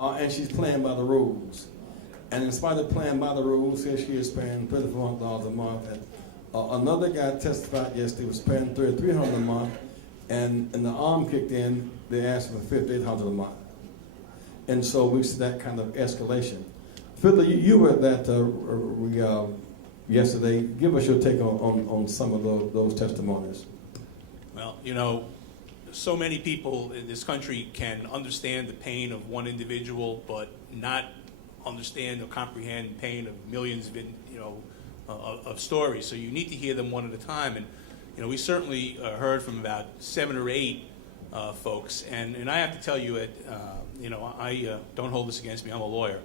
and she's playing by the rules. And in spite of playing by the rules, here she is paying $3,400 a month. And another guy testified yesterday was paying $3,300 a month, and the arm kicked in, they asked for $5,800 a month. And so we see that kind of escalation. Fiddler, you were at that yesterday. Give us your take on some of those testimonies. Well, you know, so many people in this country can understand the pain of one individual, but not understand or comprehend the pain of millions of, of stories. So you need to hear them one at a time. And, you know, we certainly heard from about 7 or 8 folks. And I have to tell you, I don't hold this against me. I'm a lawyer.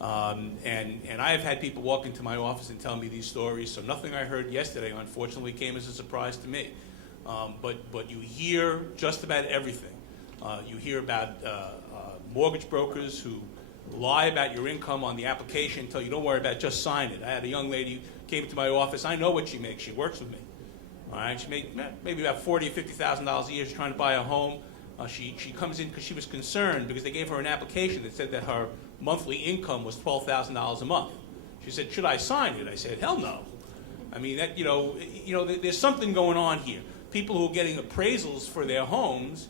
And I have had people walk into my office and tell me these stories. So nothing I heard yesterday, unfortunately, came as a surprise to me. But you hear just about everything. You hear about mortgage brokers who lie about your income on the application, tell you don't worry about it, just sign it. I had a young lady who came to my office. I know what she makes. She works with me. All right, she made maybe about $40,000 or $50,000 a year. She's trying to buy a home. She comes in because she was concerned because they gave her an application that said that her monthly income was $12,000 a month. She said, "Should I sign it?" I said, "Hell no." I mean, that there's something going on here. People who are getting appraisals for their homes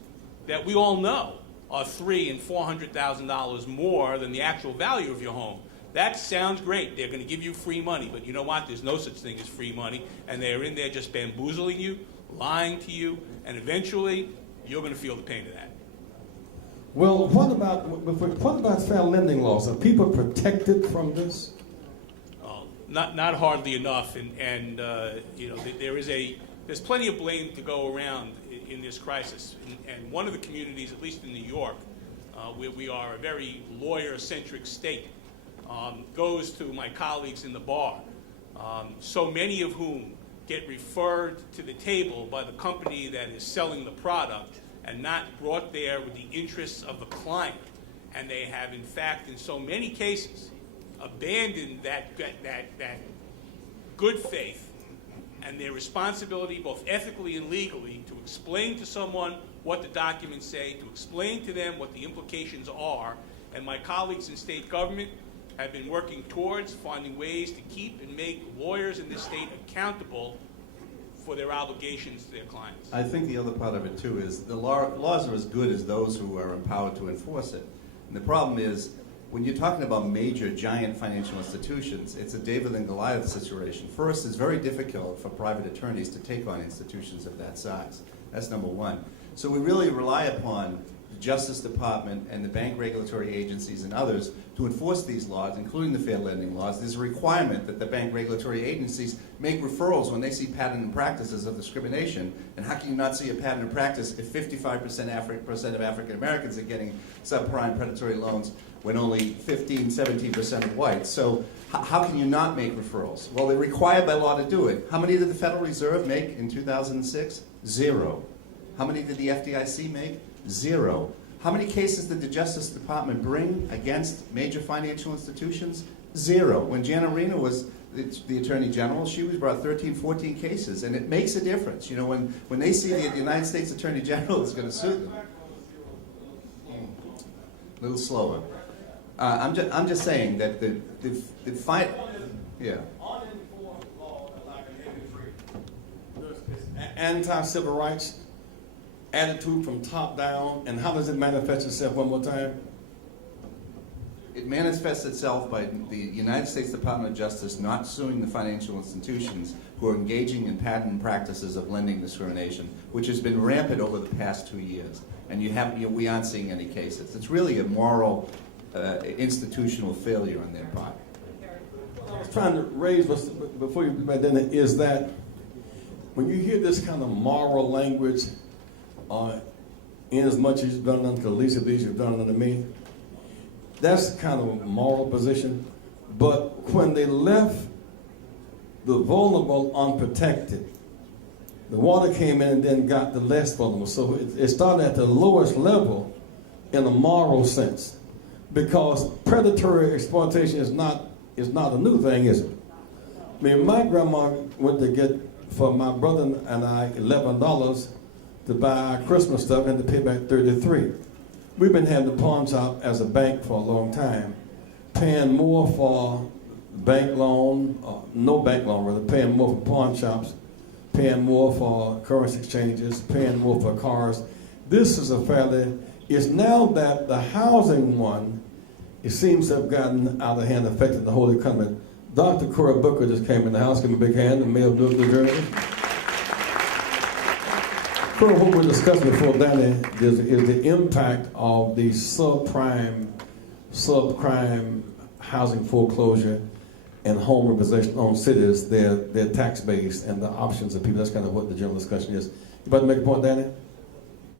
that we all know are $300,000 and $400,000 more than the actual value of your home. That sounds great. They're going to give you free money, but you know what? There's no such thing as free money, and they're in there just bamboozling you, lying to you, and eventually you're going to feel the pain of that. Well, what about fair lending laws? Are people protected from this? Not hardly enough, and there's plenty of blame to go around in this crisis. And one of the communities, at least in New York, where we are a very lawyer-centric state, goes to my colleagues in the bar, so many of whom get referred to the table by the company that is selling the product and not brought there with the interests of the client. And they have, in fact, in so many cases, abandoned that good faith and their responsibility, both ethically and legally, to explain to someone what the documents say, to explain to them what the implications are. And my colleagues in state government have been working towards finding ways to keep and make lawyers in this state accountable for their obligations to their clients. I think the other part of it, too, is the laws are as good as those who are empowered to enforce it. And the problem is, when you're talking about major, giant financial institutions, it's a David and Goliath situation. First, it's very difficult for private attorneys to take on institutions of that size. That's number one. So we really rely upon the Justice Department and the bank regulatory agencies and others to enforce these laws, including the fair lending laws. There's a requirement that the bank regulatory agencies make referrals when they see pattern and practices of discrimination. And how can you not see a pattern and practice if 55% of African Americans are getting subprime predatory loans when only 15, 17% are white? So how can you not make referrals? Well, they're required by law to do it. How many did the Federal Reserve make in 2006? 0. How many did the FDIC make? 0. How many cases did the Justice Department bring against major financial institutions? 0. When Janet Reno was the Attorney General, she was brought 13, 14 cases, and it makes a difference. You know, when they see the United States Attorney General is going to sue them. A little slower. I'm just saying that the fight, yeah. Uninformed law like an industry. Anti-civil rights attitude from top down, and how does it manifest itself one more time? It manifests itself by the United States Department of Justice not suing the financial institutions who are engaging in pattern practices of lending discrimination, which has been rampant over the past 2 years. And we aren't seeing any cases. It's really a moral, institutional failure on their part. What I was trying to raise before you back then is that when you hear this kind of moral language, in as much as you've done unto the least of these, you've done unto me, that's kind of a moral position. But when they left the vulnerable unprotected, the water came in and then got the less vulnerable. So it started at the lowest level in a moral sense, because predatory exploitation is not a new thing, is it? I mean, my grandma went to get, for my brother and I, $11 to buy our Christmas stuff and to pay back $33. I we've been having the pawn shop as a bank for a long time, paying more for bank loan, no bank loan rather, paying more for pawn shops, paying more for currency exchanges, paying more for cars. This is it's now that the housing one, it seems to have gotten out of hand, affecting the whole economy. Dr. Cora Booker just came in the house, give me a big hand, the mayor of Newark, New Jersey. Cora, what we're discussing before Danny is the impact of the subprime housing foreclosure and home repossession on cities, their tax base and the options of people. That's kind of what the general discussion is. You about to make a point, Danny?